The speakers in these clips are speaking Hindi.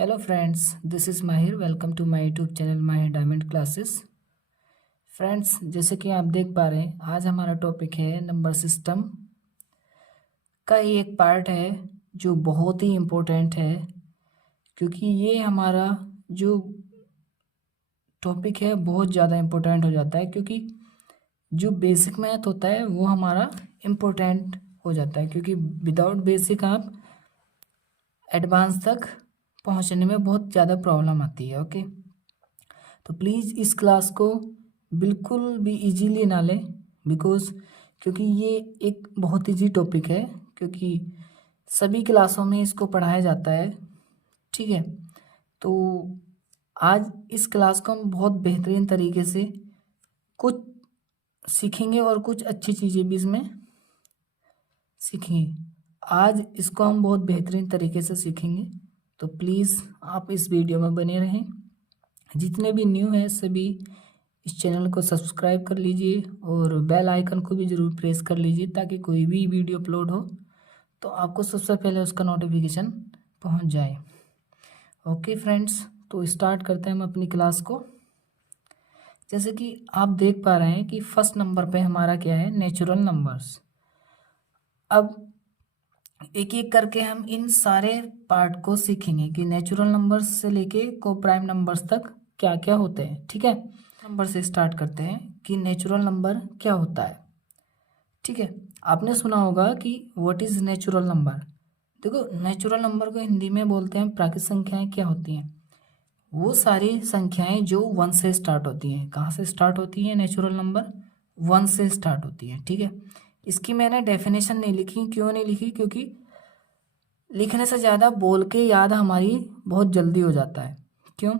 Hello friends, this is Mahir. Welcome to my YouTube channel Mahir diamond classes. Friends, जैसे कि आप देख पा रहे हैं, आज हमारा टॉपिक है नंबर सिस्टम का ही एक पार्ट है जो बहुत ही इम्पोर्टेंट है, क्योंकि ये हमारा जो टॉपिक है बहुत ज़्यादा इम्पोर्टेंट हो जाता है, क्योंकि जो बेसिक मैथ होता है वो हमारा इम्पोर्टेंट हो जाता है, क्योंकि विदाउट बेसिक आप एडवांस तक पहुंचने में बहुत ज़्यादा प्रॉब्लम आती है। ओके, तो प्लीज़ इस क्लास को बिल्कुल भी इजीली ना लें, क्योंकि ये एक बहुत इजी टॉपिक है, क्योंकि सभी क्लासों में इसको पढ़ाया जाता है। ठीक है, तो आज इस क्लास को हम बहुत बेहतरीन तरीके से कुछ सीखेंगे और कुछ अच्छी चीज़ें भी इसमें सीखेंगे। आज इसको हम बहुत बेहतरीन तरीके से सीखेंगे, तो प्लीज़ आप इस वीडियो में बने रहें। जितने भी न्यू हैं सभी इस चैनल को सब्सक्राइब कर लीजिए और बेल आइकन को भी ज़रूर प्रेस कर लीजिए, ताकि कोई भी वीडियो अपलोड हो तो आपको सबसे पहले उसका नोटिफिकेशन पहुंच जाए। ओके फ्रेंड्स, तो स्टार्ट करते हैं हम अपनी क्लास को। जैसे कि आप देख पा रहे हैं कि फर्स्ट नंबर पे हमारा क्या है, नेचुरल नंबर्स। अब एक एक करके हम इन सारे पार्ट को सीखेंगे कि नेचुरल नंबर्स से लेके को प्राइम नंबर्स तक क्या क्या होते हैं। ठीक है, नंबर से स्टार्ट करते हैं कि नेचुरल नंबर क्या होता है। ठीक है, आपने सुना होगा कि व्हाट इज़ नेचुरल नंबर। देखो, नेचुरल नंबर को हिंदी में बोलते हैं प्राकृतिक संख्याएं। क्या होती हैं? वो सारी संख्याएं जो 1 से स्टार्ट होती हैं। कहाँ से स्टार्ट होती हैं? नेचुरल नंबर 1 से स्टार्ट होती हैं। ठीक है, इसकी मैंने डेफिनेशन नहीं लिखी। क्यों नहीं लिखी? क्योंकि लिखने से ज़्यादा बोल के याद हमारी बहुत जल्दी हो जाता है। क्यों?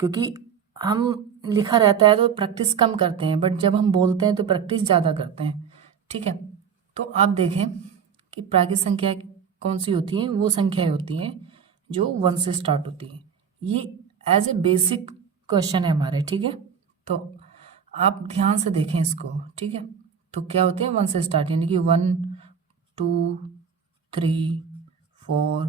क्योंकि हम लिखा रहता है तो प्रैक्टिस कम करते हैं, बट जब हम बोलते हैं तो प्रैक्टिस ज़्यादा करते हैं। ठीक है, तो आप देखें कि प्राकृतिक संख्या कौन सी होती हैं। वो संख्याएं होती हैं जो 1 से स्टार्ट होती हैं। ये एज ए बेसिक क्वेश्चन है हमारे। ठीक है, तो आप ध्यान से देखें इसको। ठीक है, तो क्या होते हैं 1 से स्टार्ट, यानी कि 1 2 3 4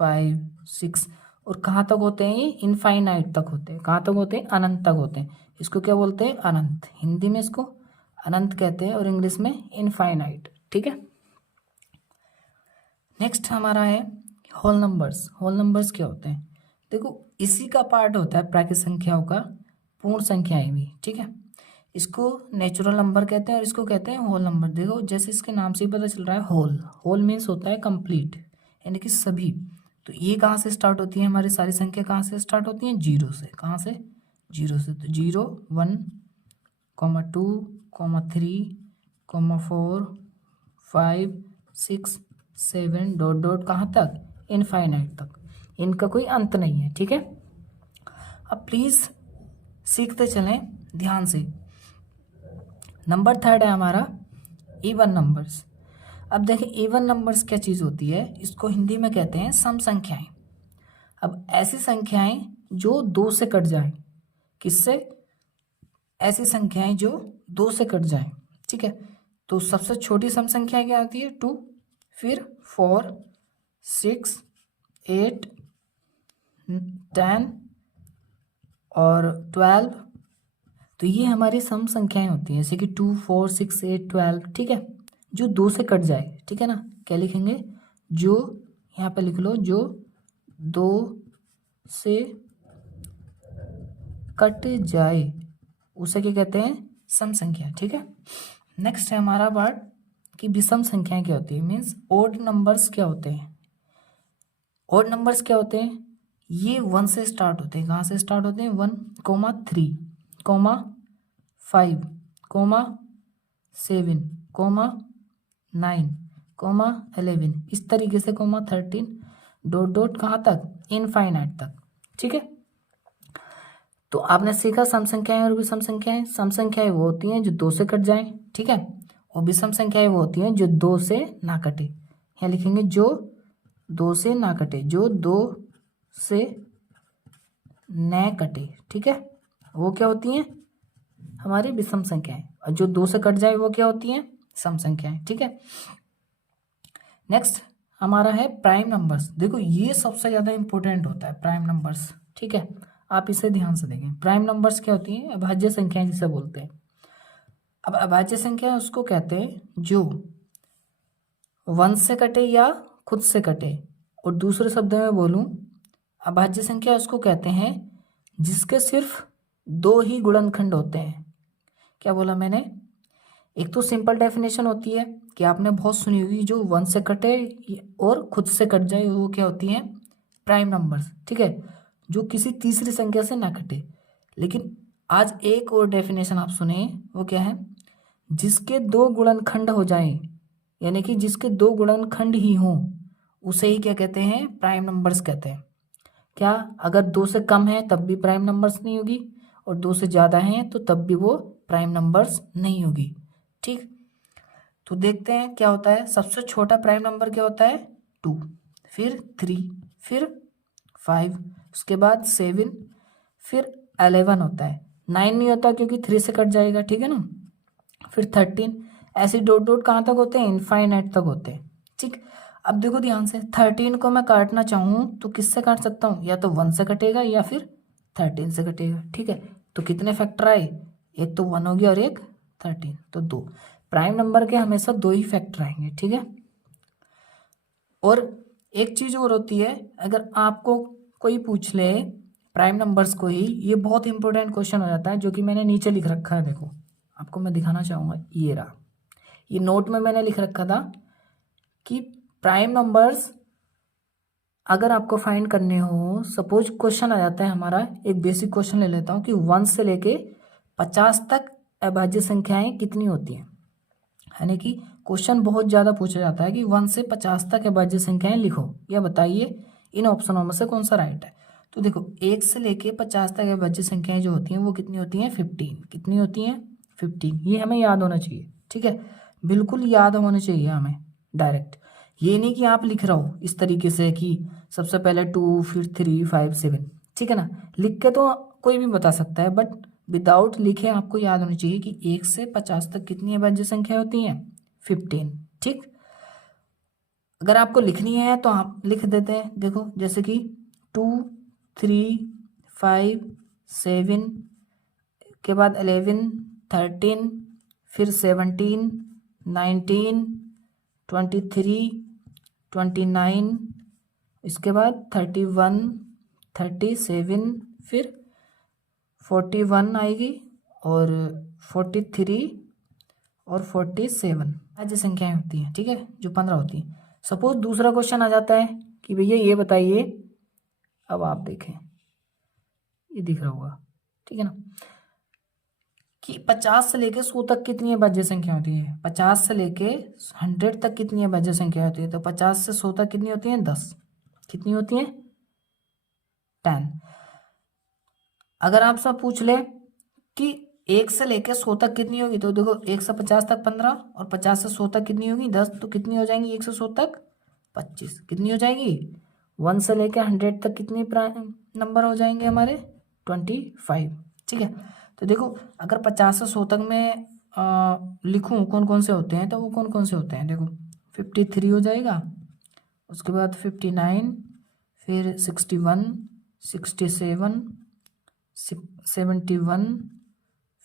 5 6, और कहाँ तक होते हैं? ये इनफाइनाइट तक होते हैं। कहाँ तक होते हैं? अनंत तक होते हैं। इसको क्या बोलते हैं? अनंत। हिंदी में इसको अनंत कहते हैं और इंग्लिश में इनफाइनाइट। ठीक है, नेक्स्ट हमारा है होल नंबर्स। होल नंबर्स क्या होते हैं? देखो, इसी का पार्ट होता है प्राकृतिक संख्याओं का पूर्ण संख्याएं भी। ठीक है, इसको नेचुरल नंबर कहते हैं और इसको कहते हैं होल नंबर। देखो, जैसे इसके नाम से ही पता चल रहा है, होल। होल मीन्स होता है कंप्लीट, यानी कि सभी। तो ये कहाँ से स्टार्ट होती है? हमारी सारी संख्या कहाँ से स्टार्ट होती हैं? जीरो से। कहाँ से? जीरो से। तो 0 1 2 3 4 5 6 7 डॉट डॉट कहाँ तक? इनफाइनाइट तक। इनका कोई अंत नहीं है। ठीक है, अब प्लीज़ सीखते चलें ध्यान से। नंबर थर्ड है हमारा इवन नंबर्स। अब देखें, इवन नंबर्स क्या चीज़ होती है? इसको हिंदी में कहते हैं सम संख्याएं। अब ऐसी संख्याएं जो 2 से कट जाएं। किससे? ऐसी संख्याएं जो 2 से कट जाएं। ठीक है, तो सबसे छोटी सम संख्या क्या होती है? 2, फिर 4 6 8 10 और 12। तो ये हमारी सम संख्याएं होती हैं, जैसे कि 2 4 6 8 12। ठीक है, जो 2 से कट जाए। ठीक है ना, क्या लिखेंगे? जो, यहाँ पे लिख लो, जो 2 से कट जाए उसे क्या कहते हैं? सम संख्या। ठीक है, नेक्स्ट है हमारा पार्ट कि विषम संख्याएं क्या होती है। मीन्स ओड नंबर्स क्या होते हैं? ओड नंबर्स क्या होते हैं? ये 1 से स्टार्ट होते हैं। कहाँ से स्टार्ट होते हैं? 1 3 5 7 9 11, इस तरीके से 13 डॉट डॉट कहाँ तक? इनफाइनाइट तक। ठीक है, तो आपने सीखा सम संख्याएं और विषम संख्याएं। सम संख्याएं वो होती हैं जो 2 से कट जाएं। ठीक है, और विषम संख्याएं वो होती हैं जो 2 से ना कटे। यहाँ लिखेंगे जो 2 से ना कटे, जो 2 से न कटे। ठीक है, वो क्या होती हैं? हमारी विषम संख्याएं। और जो 2 से कट जाए वो क्या होती हैं? सम संख्याएं। ठीक है, नेक्स्ट हमारा है प्राइम नंबर्स। देखो ये सबसे ज़्यादा इंपॉर्टेंट होता है प्राइम नंबर्स, ठीक है। आप इसे ध्यान से देखें। प्राइम नंबर्स क्या होती हैं? अभाज्य संख्याएं जिसे बोलते हैं। अब अभाज्य संख्या उसको कहते हैं जो 1 से कटे या खुद से कटे। और दूसरे शब्दों में बोलूं, अभाज्य संख्या उसको कहते हैं जिसके सिर्फ 2 ही गुणनखंड होते हैं। क्या बोला मैंने? एक तो सिंपल डेफिनेशन होती है कि आपने बहुत सुनी होगी, जो 1 से कटे और खुद से कट जाए वो क्या होती हैं? प्राइम नंबर्स, ठीक है, जो किसी तीसरी संख्या से ना कटे। लेकिन आज एक और डेफिनेशन आप सुने, वो क्या है? जिसके 2 गुणनखंड हो जाएं, यानी कि जिसके 2 गुणनखंड ही हों, उसे ही क्या कहते हैं? प्राइम नंबर्स कहते हैं। क्या? अगर 2 से कम है तब भी प्राइम नंबर्स नहीं होगी, और 2 से ज़्यादा हैं तो तब भी वो प्राइम नंबर्स नहीं होगी, ठीक। तो देखते हैं क्या होता है। सबसे छोटा प्राइम नंबर क्या होता है? 2, फिर 3, फिर 5, उसके बाद 7, फिर 11 होता है। 9 नहीं होता क्योंकि 3 से कट जाएगा, ठीक है ना। फिर 13, ऐसे डॉट डॉट कहाँ तक होते हैं? इनफाइनाइट तक होते हैं, ठीक। अब देखो ध्यान से, 13 को मैं काटना चाहूँ तो किससे काट सकता हूँ? या तो 1 से कटेगा या फिर 13 से कटेगा, ठीक है। तो कितने फैक्टर आए? एक तो 1 हो गया और एक 13, तो 2। प्राइम नंबर के हमेशा 2 ही फैक्टर आएंगे, ठीक है। और एक चीज़ और होती है, अगर आपको कोई पूछ ले प्राइम नंबर्स को ही, ये बहुत इंपॉर्टेंट क्वेश्चन हो जाता है, जो कि मैंने नीचे लिख रखा है। देखो आपको मैं दिखाना चाहूँगा, ये रहा, ये नोट में मैंने लिख रखा था कि प्राइम नंबर्स अगर आपको फाइंड करने हो, सपोज क्वेश्चन आ जाता है हमारा, एक बेसिक क्वेश्चन ले लेता हूँ कि 1 से लेके 50 तक अभाज्य संख्याएं कितनी होती हैं। यानी कि क्वेश्चन बहुत ज़्यादा पूछा जाता है कि 1 से 50 तक अभाज्य संख्याएं लिखो, या बताइए इन ऑप्शनों में से कौन सा राइट है। तो देखो 1 से लेके 50 तक अभाज्य संख्याएं जो होती हैं वो कितनी होती हैं? 15। कितनी होती हैं? 15। ये हमें याद होना चाहिए, ठीक है, बिल्कुल याद होना चाहिए हमें डायरेक्ट। ये नहीं कि आप लिख रहे हो इस तरीके से कि सबसे पहले 2, फिर 3, 5, 7, ठीक है ना। लिख के तो कोई भी बता सकता है, बट विदाउट लिखे आपको याद होनी चाहिए कि 1 से 50 तक कितनी अभाज्य संख्या होती हैं? 15, ठीक। अगर आपको लिखनी है तो आप लिख देते हैं। देखो जैसे कि 2, 3, 5, 7 के बाद 11, 13, फिर 17, 19, 23, 29, इसके बाद 31, 37, फिर 41 आएगी, और 43 और 47 अभाज्य संख्याएं होती हैं, ठीक है, जो 15 होती हैं। सपोज दूसरा क्वेश्चन आ जाता है कि भैया ये बताइए, अब आप देखें, ये दिख रहा होगा, ठीक है ना, कि 50 से लेके 100 तक कितनी अभाज्य संख्या होती है? 50 से लेके 100 तक कितनी अभाज्य संख्या होती है? तो 50 से 100 तक कितनी होती है? 10। कितनी होती है? 10। अगर आप सब पूछ ले कि 1 से लेके 100 तक कितनी होगी, तो देखो 1 से 50 तक 15, और 50 से 100 तक कितनी होगी? 10। तो कितनी हो जाएंगी 1 से 100 तक? 25। कितनी हो जाएगी? 1 से लेके 100 तक कितने नंबर हो जाएंगे हमारे? 25, ठीक है। तो देखो अगर 50 से 100 तक में लिखूँ कौन कौन से होते हैं, तो वो कौन कौन से होते हैं? देखो 53 हो जाएगा, उसके बाद 59, फिर 61, 67, 71,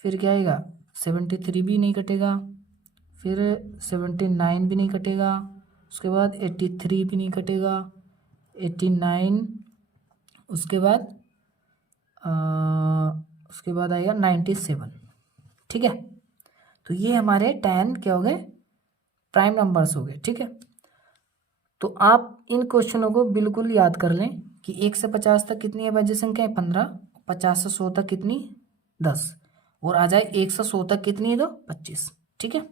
फिर क्या आएगा? 73 भी नहीं कटेगा, फिर 79 भी नहीं कटेगा, उसके बाद 83 भी नहीं कटेगा, 89, उसके बाद आएगा 97, ठीक है। तो ये हमारे 10 क्या हो गए? प्राइम नंबर्स हो गए, ठीक है। तो आप इन क्वेश्चनों को बिल्कुल याद कर लें कि 1 से 50 तक कितनी अभाज्य संख्या है? 15। 50 से 100 तक कितनी? 10। और आ जाए 1 से 100 तक कितनी है? तो 25, ठीक है।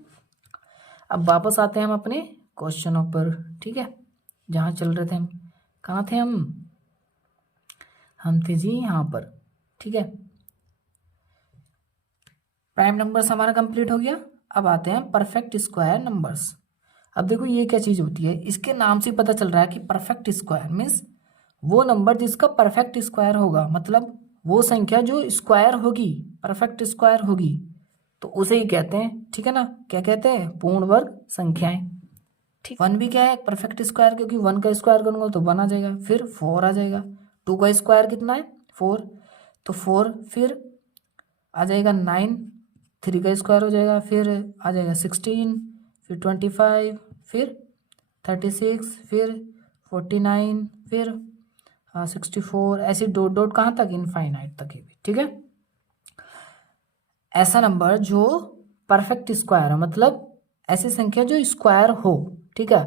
अब वापस आते हैं हम अपने क्वेश्चनों पर, ठीक है, जहाँ चल रहे थे हम। कहाँ थे हम थे जी यहाँ पर, ठीक है। प्राइम नंबर्स हमारा कंप्लीट हो गया। अब आते हैं परफेक्ट स्क्वायर नंबर्स। अब देखो ये क्या चीज़ होती है, इसके नाम से पता चल रहा है कि परफेक्ट स्क्वायर मीन्स वो नंबर जिसका परफेक्ट स्क्वायर होगा, मतलब वो संख्या जो स्क्वायर होगी, परफेक्ट स्क्वायर होगी, तो उसे ही कहते हैं, ठीक है ना। क्या कहते हैं? पूर्ण वर्ग संख्याएं। ठीक, 1 भी क्या है, एक परफेक्ट स्क्वायर, क्योंकि 1 का स्क्वायर करूँगा तो 1 आ जाएगा, फिर 4 आ जाएगा। 2 का स्क्वायर कितना है, 4, तो 4 फिर आ जाएगा 9, 3 का स्क्वायर हो जाएगा, फिर आ जाएगा 16, फिर 25, फिर 36, फिर 49, फिर 64, ऐसी डॉट डॉट कहाँ तक, इनफाइनाइट तक ही, ठीक है। ऐसा नंबर जो परफेक्ट स्क्वायर है, मतलब ऐसी संख्या जो स्क्वायर हो, ठीक है,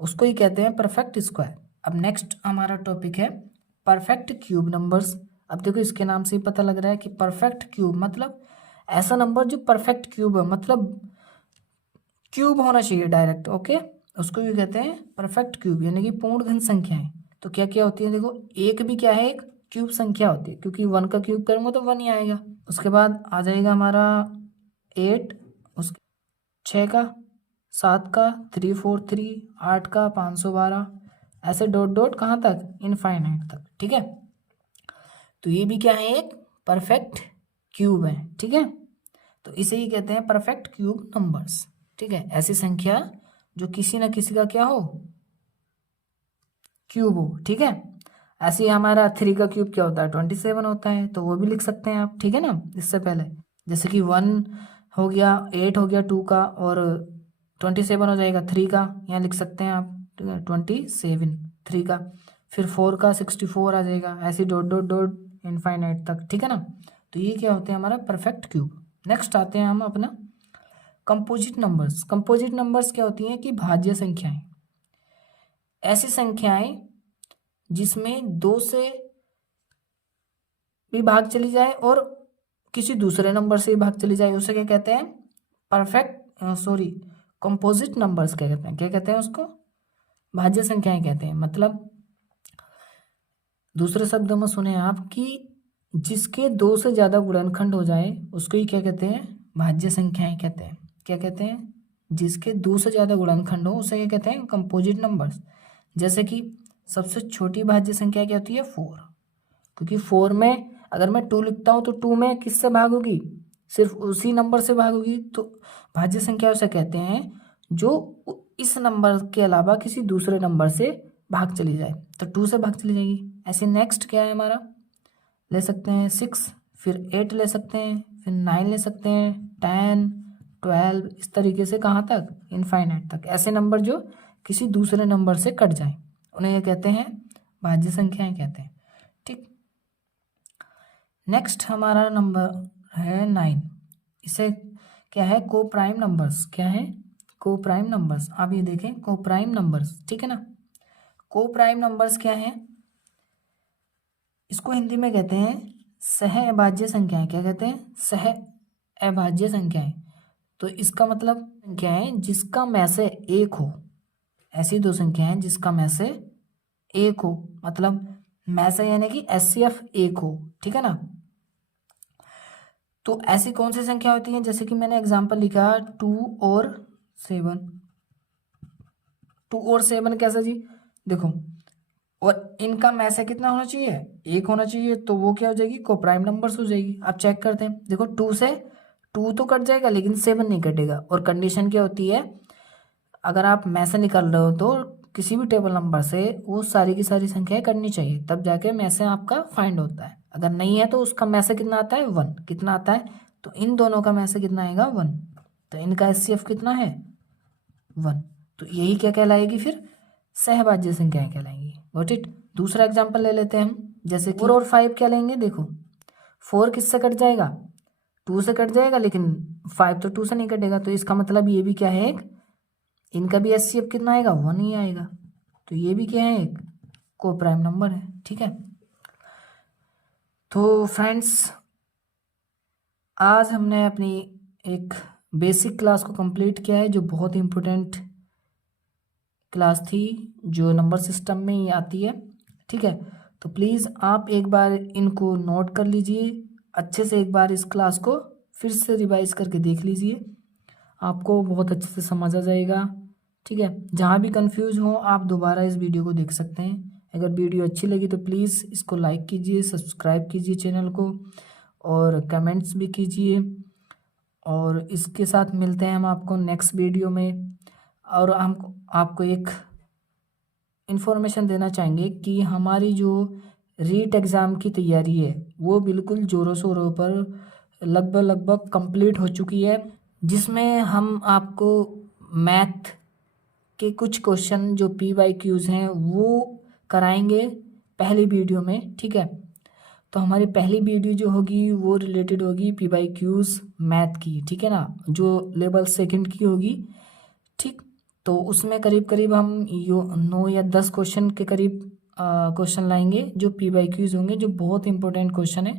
उसको ही कहते हैं परफेक्ट स्क्वायर। अब नेक्स्ट हमारा टॉपिक है परफेक्ट क्यूब नंबर्स। अब देखो इसके नाम से ही पता लग रहा है कि परफेक्ट क्यूब मतलब ऐसा नंबर जो परफेक्ट क्यूब है, मतलब क्यूब होना चाहिए डायरेक्ट, ओके, उसको भी कहते हैं परफेक्ट क्यूब, यानी कि पूर्ण घन संख्याएं। तो क्या क्या होती है, देखो एक भी क्या है, एक क्यूब संख्या होती है, क्योंकि 1 का क्यूब करूँगा तो 1 ही आएगा। उसके बाद आ जाएगा हमारा 8, उसके 6 का, 7 का 343, 8 का 512, ऐसे डॉट डॉट कहाँ तक, इनफाइनाइट तक, ठीक है। तो ये भी क्या है, एक परफेक्ट क्यूब है, ठीक है। तो इसे ही कहते हैं परफेक्ट क्यूब नंबर्स, ठीक है। ऐसी संख्या जो किसी ना किसी का क्या हो, क्यूब हो, ठीक है। ऐसे ही हमारा 3 का क्यूब क्या होता है, 27 होता है, तो वो भी लिख सकते हैं आप, ठीक है ना। इससे पहले जैसे कि 1 हो गया, 8 हो गया 2 का, और 27 हो जाएगा 3 का, यहाँ लिख सकते हैं आप, ठीक है, 27 3 का, फिर 4 का 64 आ जाएगा, ऐसे डॉट डॉट डॉट इनफाइनाइट तक, ठीक है ना। तो ये क्या होते हैं, हमारा परफेक्ट क्यूब। नेक्स्ट आते हैं हम अपना कंपोजिट नंबर्स। कंपोजिट नंबर्स क्या होती हैं कि भाज्य संख्याएं, ऐसी संख्याएं जिसमें 2 से भी भाग चली जाए और किसी दूसरे नंबर से भी भाग चली जाए, उसे क्या कहते हैं, परफेक्ट सॉरी कंपोजिट नंबर्स क्या कहते हैं, क्या कहते हैं उसको, भाज्य संख्याएं कहते हैं। मतलब दूसरे शब्दों में सुने आप कि जिसके 2 से ज़्यादा गुणनखंड हो जाए उसको ही क्या कहते हैं, भाज्य संख्याएं कहते हैं। क्या कहते हैं, जिसके 2 से ज़्यादा गुणनखंड हो उसे क्या कहते हैं, कंपोजिट नंबर्स। जैसे कि सबसे छोटी भाज्य संख्या क्या होती है, 4, क्योंकि 4 में अगर मैं 2 लिखता हूँ तो 2 में किससे भाग होगी, सिर्फ उसी नंबर से भाग होगी, तो भाज्य संख्या उसे कहते हैं जो इस नंबर के अलावा किसी दूसरे नंबर से भाग चली जाए, तो 2 से भाग चली जाएगी। ऐसे नेक्स्ट क्या है हमारा, ले सकते हैं 6, फिर 8 ले सकते हैं, फिर 9 ले सकते हैं, 10, 12, इस तरीके से कहाँ तक, इनफाइनाइट तक। ऐसे नंबर जो किसी दूसरे नंबर से कट जाए उन्हें ये कहते हैं भाज्य संख्याएं कहते हैं, ठीक। नेक्स्ट हमारा नंबर है 9, इसे क्या है, को प्राइम नंबर्स। क्या है, को प्राइम नंबर्स। आप ये देखें को प्राइम नंबर्स, ठीक है ना। को प्राइम नंबर्स क्या है, इसको हिंदी में कहते हैं सह अभाज्य संख्याएं। क्या कहते हैं, सह अभाज्य संख्याएं। तो इसका मतलब संख्या है जिसका में से एक हो, ऐसी 2 संख्या हैं जिसका में से एक हो, मतलब में से यानी कि HCF एक हो, ठीक है ना। तो ऐसी कौन सी संख्या होती है, जैसे कि मैंने एग्जांपल लिखा 2 और 7। 2 और 7 कैसे जी, देखो, और इनका में से कितना होना चाहिए, एक होना चाहिए, तो वो क्या हो जाएगी, कोप्राइम नंबर्स हो जाएगी। आप चेक करते हैं, देखो 2 से 2 तो कट जाएगा लेकिन 7 नहीं कटेगा। और कंडीशन क्या होती है, अगर आप में से निकाल रहे हो तो किसी भी टेबल नंबर से वो सारी की सारी संख्याएं करनी चाहिए, तब जाके में से आपका फाइंड होता है। अगर नहीं है तो उसका में से कितना आता है, 1 कितना आता है, तो इन दोनों का में से कितना आएगा, 1, तो इनका HCF कितना है, 1। तो यही क्या कहलाएगी फिर, सहभाज्य संख्याएं कहलाएंगी। Got it. दूसरा एग्जांपल ले लेते हैं हम, जैसे 4 और 5 क्या लेंगे, देखो 4 किससे कट जाएगा, 2 से कट जाएगा, लेकिन 5 तो 2 से नहीं कटेगा, तो इसका मतलब ये भी क्या है, एक इनका भी HCF कितना आएगा, 1 ही आएगा। तो ये भी क्या है, एक को प्राइम नंबर है, ठीक है। तो फ्रेंड्स आज हमने अपनी एक बेसिक क्लास को कंप्लीट किया है, जो बहुत इम्पोर्टेंट क्लास थी, जो नंबर सिस्टम में ही आती है, ठीक है। तो प्लीज़ आप एक बार इनको नोट कर लीजिए, अच्छे से एक बार इस क्लास को फिर से रिवाइज करके देख लीजिए, आपको बहुत अच्छे से समझ आ जाएगा, ठीक है। जहाँ भी कंफ्यूज हो आप दोबारा इस वीडियो को देख सकते हैं। अगर वीडियो अच्छी लगी तो प्लीज़ इसको लाइक कीजिए, सब्सक्राइब कीजिए चैनल को, और कमेंट्स भी कीजिए। और इसके साथ मिलते हैं हम आपको नेक्स्ट वीडियो में। और हम आपको एक इन्फॉर्मेशन देना चाहेंगे कि हमारी जो रीट एग्ज़ाम की तैयारी है वो बिल्कुल ज़ोरों शोरों पर लगभग कंप्लीट हो चुकी है, जिसमें हम आपको मैथ के कुछ क्वेश्चन जो PYQs हैं वो कराएंगे पहली वीडियो में, ठीक है। तो हमारी पहली वीडियो जो होगी वो रिलेटेड होगी PYQs मैथ की, ठीक है ना, जो लेवल सेकंड की होगी, ठीक। तो उसमें करीब करीब हम 9 या 10 क्वेश्चन के करीब क्वेश्चन लाएंगे जो PYQs होंगे, जो बहुत इंपॉर्टेंट क्वेश्चन है,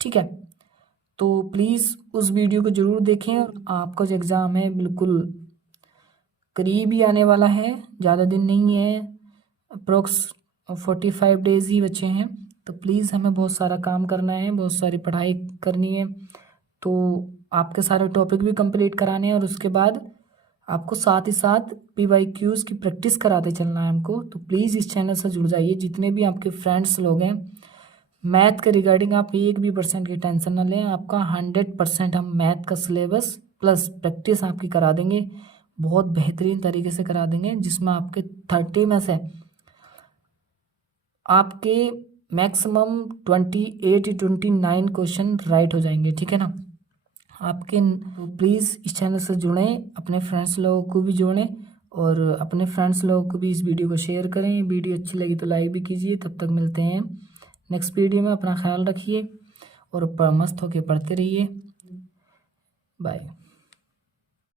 ठीक है। तो प्लीज़ उस वीडियो को ज़रूर देखें। आपका जो एग्ज़ाम है बिल्कुल करीब ही आने वाला है, ज़्यादा दिन नहीं है, अप्रोक्स 45 डेज़ ही बचे हैं। तो प्लीज़ हमें बहुत सारा काम करना है, बहुत सारी पढ़ाई करनी है, तो आपके सारे टॉपिक भी कंप्लीट कराने हैं और उसके बाद आपको साथ ही साथ PYQs की प्रैक्टिस कराते चलना है हमको। तो प्लीज़ इस चैनल से जुड़ जाइए। जितने भी आपके फ्रेंड्स लोग हैं, मैथ के रिगार्डिंग आप 1% की टेंशन ना लें, आपका 100% हम मैथ का सिलेबस प्लस प्रैक्टिस आपकी करा देंगे, बहुत बेहतरीन तरीके से करा देंगे, जिसमें आपके 30 में से आपके मैक्सिमम 28 या 29 क्वेश्चन राइट हो जाएंगे, ठीक है ना। आपके तो प्लीज़ इस चैनल से जुड़ें, अपने फ्रेंड्स लोगों को भी जोड़ें और अपने फ्रेंड्स लोगों को भी इस वीडियो को शेयर करें। वीडियो अच्छी लगी तो लाइक भी कीजिए। तब तक मिलते हैं नेक्स्ट वीडियो में। अपना ख्याल रखिए और मस्त होके पढ़ते रहिए। बाय।